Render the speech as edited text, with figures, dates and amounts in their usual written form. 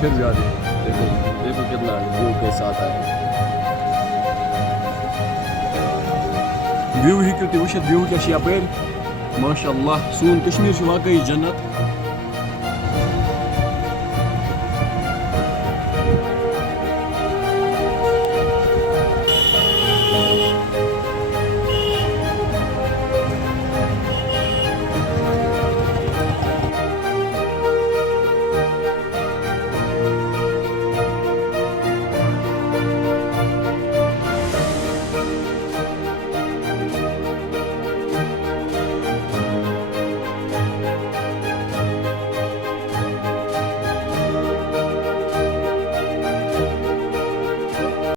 फिर ज्यादा देखो देखो कितना व्यू कैसा आता है व्यू ही क्यों तुम व्यू क्या यप माशाअल्लाह सून कश्मीर वाकई जन्नत